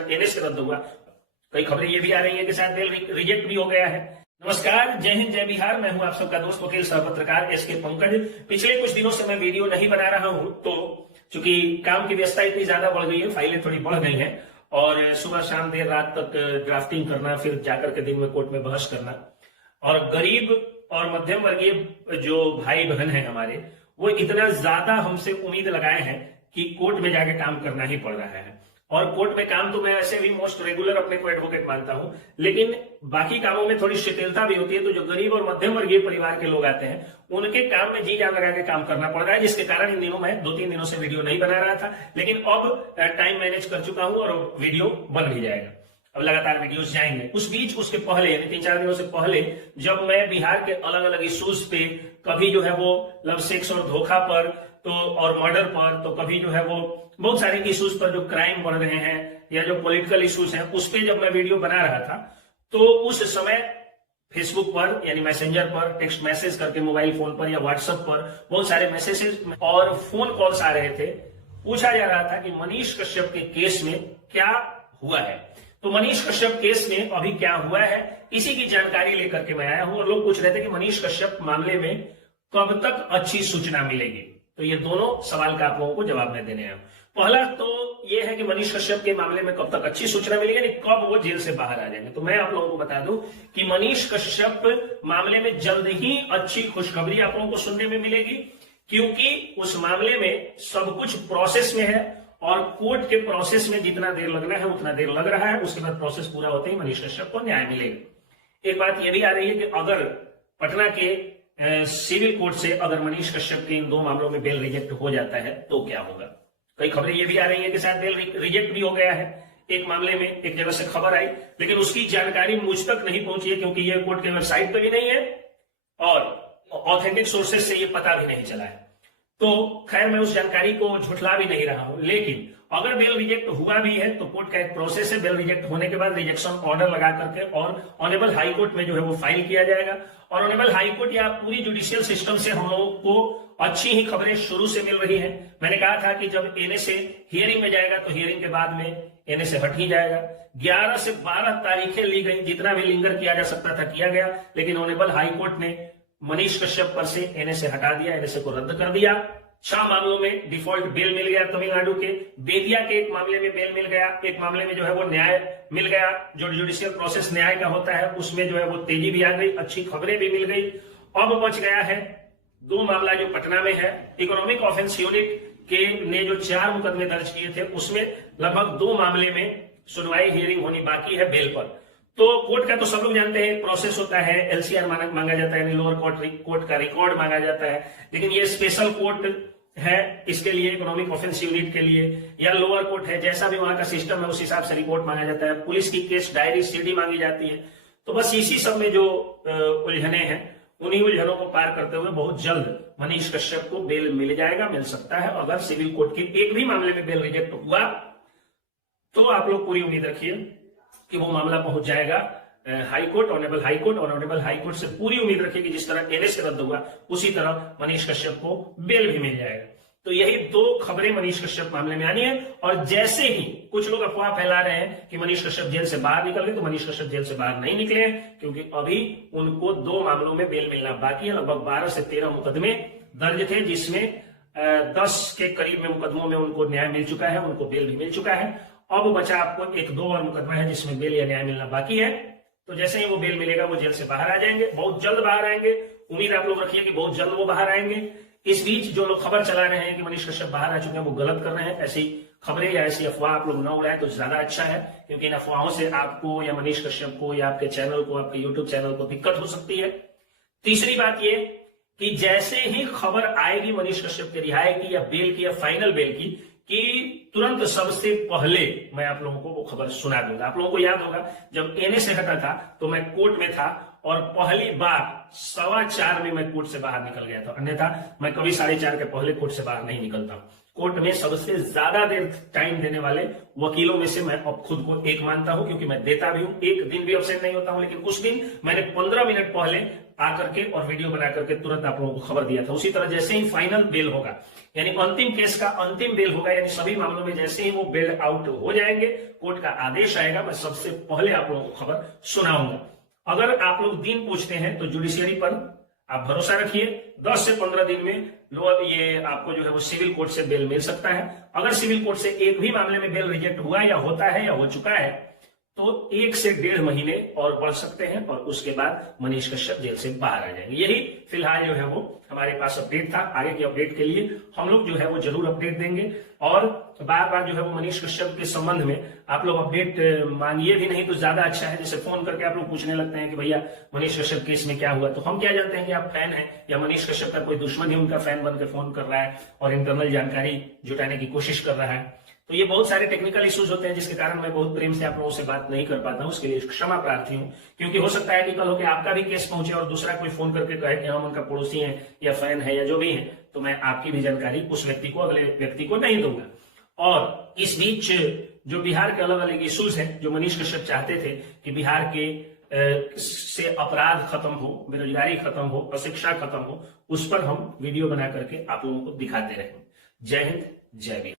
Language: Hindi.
कहने से रद्द हुआ। कई खबरें ये भी आ रही है कि शायद बेल रिजेक्ट भी हो गया है। नमस्कार, जय हिंद, जय बिहार। मैं हूं आप सबका दोस्त वकील सह पत्रकार एसके पंकज। पिछले कुछ दिनों से मैं वीडियो नहीं बना रहा हूं, तो चूंकि काम की व्यस्तता इतनी ज्यादा बढ़ गई है, फाइलें थोड़ी बढ़ गई हैं और सुबह शाम देर रात तक ड्राफ्टिंग करना, फिर जाकर के दिन में कोर्ट में बहस करना, और गरीब और मध्यम वर्गीय जो भाई बहन हैं हमारे, वो इतना ज्यादा हमसे उम्मीद लगाए हैं कि कोर्ट में जाके काम करना ही पड़ रहा है। और कोर्ट में काम तो मैं ऐसे भी मोस्ट रेगुलर अपने को एडवोकेट मानता हूं, लेकिन बाकी कामों में थोड़ी शिथिलता भी होती है। तो जो गरीब और मध्यम वर्गीय परिवार के लोग आते हैं, उनके काम में जी जान लगा के काम करना पड़ रहा है, जिसके कारण इन दिनों मैं 2-3 दिनों से वीडियो नहीं बना रहा था। लेकिन अब टाइम मैनेज कर चुका हूं और वीडियो बन भी जाएगा। अब लगातार वीडियोस जाएंगे। उस बीच उसके पहले यानी 3-4 दिनों से पहले जब मैं बिहार के अलग अलग इश्यूज पे, कभी जो है वो लव सेक्स और धोखा पर, तो और मर्डर पर, तो कभी जो है वो बहुत सारे इश्यूज पर जो क्राइम बढ़ रहे हैं या जो पॉलिटिकल इश्यूज हैं, उस पर जब मैं वीडियो बना रहा था, तो उस समय फेसबुक पर यानी मैसेंजर पर टेक्स्ट मैसेज करके, मोबाइल फोन पर या व्हाट्सएप पर बहुत सारे मैसेजेस और फोन कॉल्स आ रहे थे। पूछा जा रहा था कि मनीष कश्यप के केस में क्या हुआ है। तो मनीष कश्यप केस में अभी क्या हुआ है, इसी की जानकारी लेकर के मैं आया हूं। और लोग पूछ रहे थे कि मनीष कश्यप मामले में कब तक अच्छी सूचना मिलेगी। तो ये दोनों सवाल का आप लोगों को जवाब मैं देने आया हूं। पहला तो ये है कि मनीष कश्यप के मामले में कब तक अच्छी सूचना मिलेगी, यानी कब वो जेल से बाहर आ जाएंगे। तो मैं आप लोगों को बता दूं कि मनीष कश्यप मामले में जल्द ही अच्छी खुशखबरी आप लोगों को सुनने में मिलेगी, क्योंकि उस मामले में सब कुछ प्रोसेस में है और कोर्ट के प्रोसेस में जितना देर लगना है उतना देर लग रहा है। उसके बाद प्रोसेस पूरा होते ही मनीष कश्यप को न्याय मिलेगा। एक बात यह भी आ रही है कि अगर पटना के सिविल कोर्ट से अगर मनीष कश्यप के इन 2 मामलों में बेल रिजेक्ट हो जाता है तो क्या होगा। कई खबरें ये भी आ रही है कि शायद बेल रिजेक्ट भी हो गया है। एक मामले में एक जगह से खबर आई, लेकिन उसकी जानकारी मुझ तक नहीं पहुंची है, क्योंकि ये कोर्ट के वेबसाइट पे भी नहीं है और ऑथेंटिक सोर्सेज से ये पता भी नहीं चला है। तो खैर, मैं उस जानकारी को झुठला भी नहीं रहा हूं। लेकिन अगर बेल रिजेक्ट हुआ भी है तो कोर्ट का एक प्रोसेस है। बेल रिजेक्ट होने के बाद रिजेक्शन ऑर्डर लगा करके और ऑनरेबल हाई कोर्ट में जो है वो फाइल किया जाएगा। और ऑनरेबल हाई कोर्ट या पूरी जुडिशियल सिस्टम से हम लोगों को अच्छी ही खबरें शुरू से मिल रही हैं। मैंने कहा था कि जब एनए से हियरिंग में जाएगा तो हियरिंग के बाद में एनए से हट ही जाएगा। 11 से 12 तारीखें ली गई, जितना भी लिंगर किया जा सकता था किया गया, लेकिन ऑनरेबल हाई कोर्ट ने मनीष कश्यप पर से एनए से हटा दिया, एनए को रद्द कर दिया। 6 मामलों में डिफॉल्ट बेल मिल गया तमिलनाडु के। बेतिया के एक मामले में बेल मिल गया, एक मामले में जो है वो न्याय मिल गया। जो जुडिशियल प्रोसेस न्याय का होता है उसमें जो है वो तेजी भी आ गई, अच्छी खबरें भी मिल गई। अब बच गया है 2 मामला जो पटना में है। इकोनॉमिक ऑफेंस यूनिट के ने जो 4 मुकदमे दर्ज किए थे, उसमें लगभग 2 मामले में सुनवाई हियरिंग होनी बाकी है बेल पर। तो कोर्ट का तो सब लोग जानते हैं प्रोसेस होता है, एलसीआर मांगा जाता है, यानी लोअर कोर्ट का रिकॉर्ड मांगा जाता है। लेकिन ये स्पेशल कोर्ट है, इसके लिए इकोनॉमिक ऑफेंस यूनिट के लिए, या लोअर कोर्ट है, जैसा भी वहां का सिस्टम है उस हिसाब से रिपोर्ट मांगा जाता है। पुलिस की केस डायरी सीडी मांगी जाती है। तो बस इसी सब में जो उलझने हैं, उन्हीं उलझनों को पार करते हुए बहुत जल्द मनीष कश्यप को बेल मिल जाएगा, मिल सकता है। अगर सिविल कोर्ट की एक भी मामले में बेल रिजेक्ट हुआ तो आप लोग पूरी उम्मीद रखिए कि वो मामला पहुंच जाएगा high court, honourable high court. और ऑनरेबल हाई कोर्ट से पूरी उम्मीद रखिए कि जिस तरह एनए से रद्द हुआ, उसी तरह मनीष कश्यप को बेल भी मिल जाएगा। तो यही 2 खबरें मनीष कश्यप मामले में आनी है। और जैसे ही कुछ लोग अफवाह फैला रहे हैं कि मनीष कश्यप जेल से बाहर निकल गए, तो मनीष कश्यप जेल से बाहर नहीं निकले, क्योंकि अभी उनको 2 मामलों में बेल मिलना बाकी है। लगभग 12 से 13 मुकदमे दर्ज थे, जिसमें 10 के करीब में मुकदमों में उनको न्याय मिल चुका है, उनको बेल भी मिल चुका है। अब बचा आपको 1-2 और मुकदमा है जिसमें बेल या न्याय मिलना बाकी है। तो जैसे ही वो बेल मिलेगा वो जेल से बाहर आ जाएंगे, बहुत जल्द बाहर आएंगे। उम्मीद आप लोग रखिए कि बहुत जल्द वो बाहर आएंगे। इस बीच जो लोग खबर चला रहे हैं कि मनीष कश्यप बाहर आ चुके हैं, वो गलत कर रहे हैं। ऐसी खबरें या ऐसी अफवाह आप लोग न उड़ाएं तो ज्यादा अच्छा है, क्योंकि इन अफवाहों से आपको या मनीष कश्यप को या आपके चैनल को, आपके यूट्यूब चैनल को दिक्कत हो सकती है। तीसरी बात ये कि जैसे ही खबर आएगी मनीष कश्यप की रिहाई की या बेल की या फाइनल बेल की, कि तुरंत सबसे पहले मैं आप लोगों को वो खबर सुना दूंगा। आप लोगों को याद होगा जब एनए से हटा था तो मैं कोर्ट में था और पहली बार 4:15 में मैं कोर्ट से बाहर निकल गया था। अन्यथा मैं कभी 4:30 के पहले कोर्ट से बाहर नहीं निकलता। कोर्ट में सबसे ज्यादा देर टाइम देने वाले वकीलों में से मैं अब खुद को एक मानता हूं, क्योंकि मैं देता भी हूं, एक दिन भी अब्सेंट नहीं होता हूं। लेकिन कुछ दिन मैंने 15 मिनट पहले आकर के और वीडियो बना करके तुरंत आप लोगों को खबर दिया था। उसी तरह जैसे ही फाइनल बेल होगा, यानी अंतिम केस का अंतिम बेल होगा, यानी सभी मामलों में जैसे ही वो बेल आउट हो जाएंगे, कोर्ट का आदेश आएगा, मैं सबसे पहले आप लोगों को खबर सुनाऊंगा। अगर आप लोग दिन पूछते हैं तो जुडिशियरी पर आप भरोसा रखिए, 10 से 15 दिन में ये आपको जो है वो सिविल कोर्ट से बेल मिल सकता है। अगर सिविल कोर्ट से एक भी मामले में बेल रिजेक्ट हुआ या होता है या हो चुका है तो 1 से 1.5 महीने और बढ़ सकते हैं, और उसके बाद मनीष कश्यप जेल से बाहर आ जाएंगे। यही फिलहाल जो है वो हमारे पास अपडेट था। आगे की अपडेट के लिए हम लोग जो है वो जरूर अपडेट देंगे, और बार बार जो है वो मनीष कश्यप के संबंध में आप लोग अपडेट मांगिए भी नहीं तो ज्यादा अच्छा है। जैसे फोन करके आप लोग पूछने लगते हैं कि भैया मनीष कश्यप केस में क्या हुआ, तो हम क्या जानते हैं कि आप फैन हैं या मनीष कश्यप का कोई दुश्मन ही उनका फैन बनकर फोन कर रहा है और इंटरनल जानकारी जुटाने की कोशिश कर रहा है। तो ये बहुत सारे टेक्निकल इश्यूज होते हैं जिसके कारण मैं बहुत प्रेम से आप लोगों से बात नहीं कर पाता हूं, उसके लिए क्षमा प्रार्थी हूं। क्योंकि हो सकता है कि कल होकर आपका भी केस पहुंचे और दूसरा कोई फोन करके कहे कि हम उनका पड़ोसी हैं या फैन है या जो भी है, तो मैं आपकी भी जानकारी उस व्यक्ति को, अगले व्यक्ति को नहीं दूंगा। और इस बीच जो बिहार के अलग अलग इश्यूज हैं, जो मनीष कश्यप चाहते थे कि बिहार के से अपराध खत्म हो, बेरोजगारी खत्म हो, अशिक्षा खत्म हो, उस पर हम वीडियो बना करके आप लोगों को दिखाते रहेंगे। जय हिंद, जय बिहार।